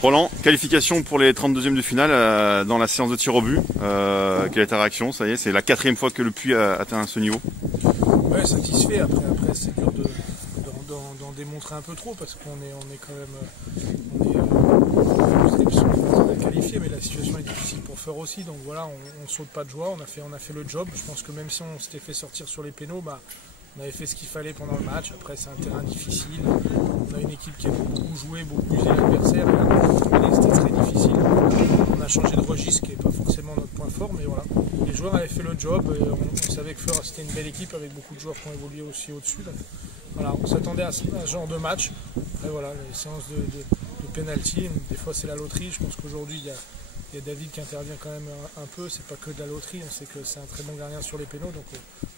Roland, qualification pour les 32e de finale dans la séance de tir au but. Quelle est ta réaction? Ça y est, c'est la 4e fois que le Puy a atteint ce niveau. Ouais, satisfait. Après c'est dur d'en démontrer un peu trop parce qu'on est quand même qualifié, mais la situation est difficile pour faire aussi. Donc voilà, on saute pas de joie. On a fait le job. Je pense que même si on s'était fait sortir sur les pénaux, on avait fait ce qu'il fallait pendant le match. Après, c'est un terrain difficile. On a une équipe qui a beaucoup joué, beaucoup usé l'adversaire. C'était très difficile. On a changé de registre, qui n'est pas forcément notre point fort. Mais voilà, les joueurs avaient fait le job. On savait que Feur, c'était une belle équipe avec beaucoup de joueurs qui ont évolué aussi au-dessus. Voilà, on s'attendait à ce genre de match. Après, voilà, les séances de penalty, des fois, c'est la loterie. Je pense qu'aujourd'hui, il y a David qui intervient quand même un peu, c'est pas que de la loterie, on sait que c'est un très bon gardien sur les pénaux, donc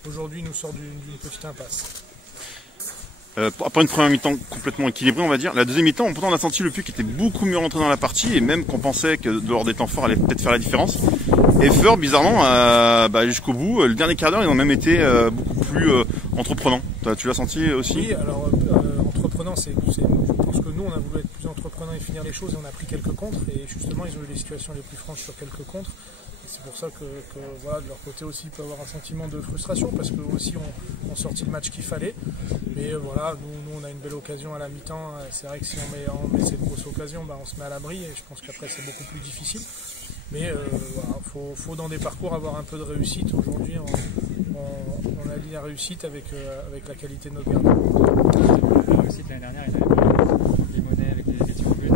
aujourd'hui il nous sort d'une petite impasse. Après une première mi-temps complètement équilibrée, on va dire, la deuxième mi-temps, pourtant on a senti le Puy qui était beaucoup mieux rentré dans la partie, et même qu'on pensait que lors des temps forts allait peut-être faire la différence. Et Feur, bizarrement, jusqu'au bout, le dernier quart d'heure, ils ont même été beaucoup plus entreprenants. Tu l'as senti aussi? Oui, alors entreprenant, je pense que nous on a voulu être plus entreprenants et finir les choses, et on a pris quelques contres, et justement ils ont eu les situations les plus franches sur quelques contres. C'est pour ça que voilà, de leur côté aussi, il peut y avoir un sentiment de frustration parce qu'eux aussi ont sorti le match qu'il fallait. Mais voilà, nous on a une belle occasion à la mi-temps. C'est vrai que si on met cette grosse occasion, on se met à l'abri et je pense qu'après c'est beaucoup plus difficile. Mais voilà, faut dans des parcours avoir un peu de réussite. Aujourd'hui, on a lié la réussite avec la qualité de nos gardiens. La réussite l'année dernière, il avait les monnaies avec les tirs au but.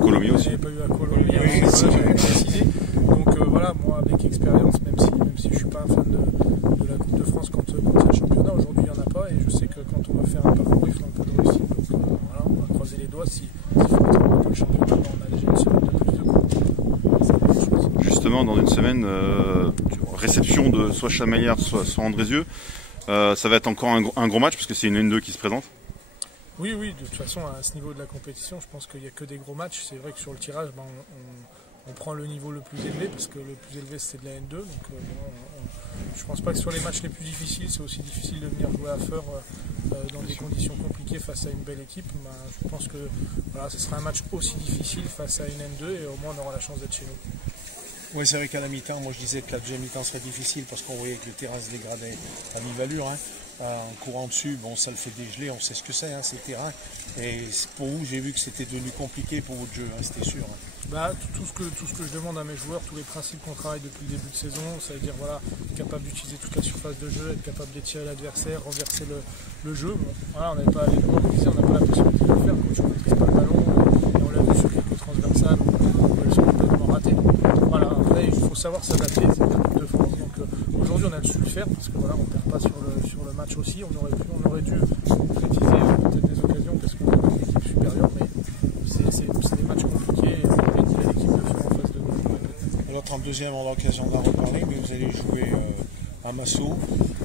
Colomiers aussi. Il n'y avait pas eu à Colomiers, j'avais précisé. Donc voilà, moi avec expérience, même si je ne suis pas un fan de la Coupe de France quand il y a le championnat, aujourd'hui il n'y en a pas et je sais que quand on va faire un parcours, il faut un peu de réussite. Donc voilà, on va croiser les doigts. S'il faut atteindre un peu le championnat, on a déjà une semaine de plus de coups. Justement, dans une semaine, réception de soit Chamalières, soit Andrézieux. Ça va être encore un gros match parce que c'est une N2 qui se présente. Oui, de toute façon, à ce niveau de la compétition, je pense qu'il n'y a que des gros matchs. C'est vrai que sur le tirage, on prend le niveau le plus élevé, parce que le plus élevé, c'est de la N2. Donc, je ne pense pas que sur les matchs les plus difficiles, c'est aussi difficile de venir jouer à Feur dans des conditions compliquées face à une belle équipe. Je pense que voilà, ce sera un match aussi difficile face à une N2, et au moins, on aura la chance d'être chez nous. Oui, c'est vrai qu'à la mi-temps, moi je disais que la deuxième mi-temps serait difficile parce qu'on voyait que le terrain se dégradait à vive allure. En courant dessus, bon, ça le fait dégeler, on sait ce que c'est, ces terrains. Et pour vous, j'ai vu que c'était devenu compliqué pour votre jeu, c'était sûr. Tout ce que je demande à mes joueurs, tous les principes qu'on travaille depuis le début de saison, ça veut dire voilà, être capable d'utiliser toute la surface de jeu, être capable d'étirer l'adversaire, renverser le jeu. Bon, voilà, on n'a pas la possibilité de le faire, quand on ne maîtrise pas le ballon, et on l'a vu sur quelques transversales où elles sont complètement ratées. Voilà, après il faut savoir s'adapter, c'est la Coupe de France. Donc aujourd'hui on a su le faire parce que voilà, on ne perd pas sur le match aussi. On aurait dû préciser peut-être des occasions parce qu'on a une équipe supérieure, mais c'est des matchs compliqués et on peut dire l'équipe de Feur en face de nous. Alors 32e, on aura l'occasion d'en reparler, mais vous allez jouer à Massot.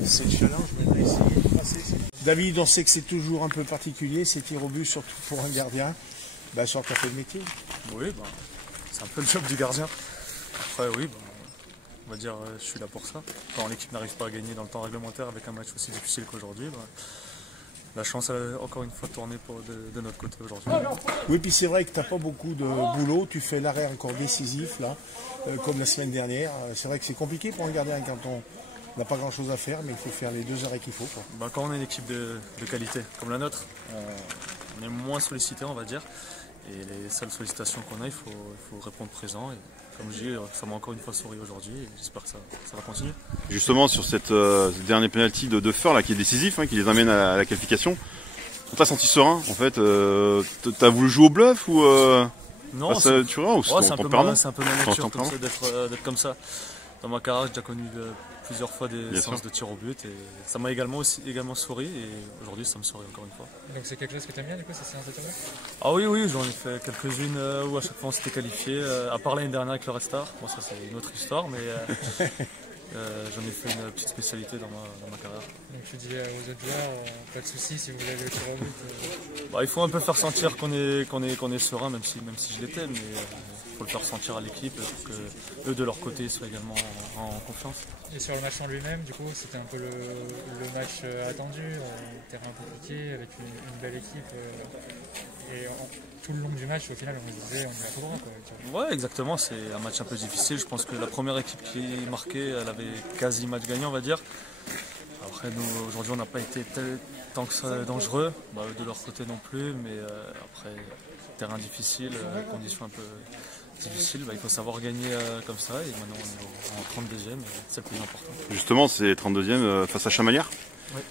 C'est le challenge, mais essayer de passer. David, on sait que c'est toujours un peu particulier, ces tirs au but, surtout pour un gardien. Sur tu as fait le métier. Oui, c'est un peu le job du gardien. Après, oui, on va dire je suis là pour ça. Quand l'équipe n'arrive pas à gagner dans le temps réglementaire avec un match aussi difficile qu'aujourd'hui, la chance a encore une fois tourné de notre côté aujourd'hui. Oui, puis c'est vrai que tu n'as pas beaucoup de boulot. Tu fais l'arrêt encore décisif, là, comme la semaine dernière. C'est vrai que c'est compliqué pour un gardien quand on n'a pas grand-chose à faire, mais il faut faire les 2 arrêts qu'il faut. Quand on est une équipe de qualité comme la nôtre, on est moins sollicité, on va dire. Et les seules sollicitations qu'on a, il faut répondre présent. Et comme je dis, ça m'a encore une fois souri aujourd'hui et j'espère que ça va continuer. Justement, sur cette dernier penalty de Feur là, qui est décisif, qui les amène à la qualification, on t'a senti serein en fait. T'as voulu jouer au bluff ou non, c'est un peu ma nature d'être comme ça. Dans ma carrière, j'ai déjà connu plusieurs fois des séances de tir au but et ça m'a également souri et aujourd'hui ça me sourit encore une fois. Donc c'est quelque chose que tu aimes bien du coup, ces séances de tir au but? Ah oui, j'en ai fait quelques-unes où à chaque fois on s'était qualifié, à part l'année dernière avec le Red Star. Bon, ça c'est une autre histoire, mais j'en ai fait une petite spécialité dans ma carrière. Donc tu dis aux autres joueurs, pas de soucis si vous avez le tir au but. Il faut un peu faire sentir qu'on est serein, même si je l'étais, mais faut le faire sentir à l'équipe pour que eux de leur côté soient également en confiance. Et sur le match en lui-même, du coup, c'était un peu le match attendu, terrain compliqué, avec une belle équipe. Tout le long du match, au final, on se disait, on y va tout droit, quoi. Ouais, exactement, c'est un match un peu difficile. Je pense que la première équipe qui marquait, elle avait quasi match gagnant, on va dire. Après, nous, aujourd'hui, on n'a pas été tant que ça dangereux, de leur côté non plus, mais après, terrain difficile, conditions un peu difficiles, il faut savoir gagner comme ça, et maintenant on est en 32e, c'est le plus important. Justement, c'est 32e face à Chamalières. Oui.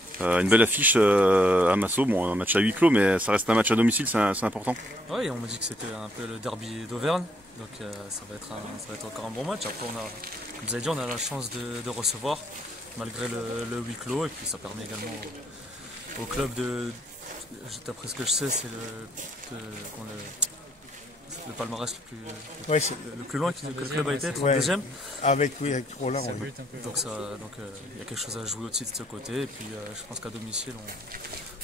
Une belle affiche à Massot, bon, un match à huis clos, mais ça reste un match à domicile, c'est important. Oui, on m'a dit que c'était un peu le derby d'Auvergne, donc ça va être encore un bon match. Après, comme vous avez dit, on a la chance de recevoir, malgré le huis clos, et puis ça permet également au club d'après ce que je sais, c'est le palmarès le plus loin que le club a été, 32e. Avec Roland. Donc il y a quelque chose à jouer aussi de ce côté, et puis je pense qu'à domicile,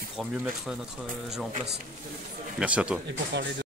on pourra mieux mettre notre jeu en place. Merci à toi. Et pour parler de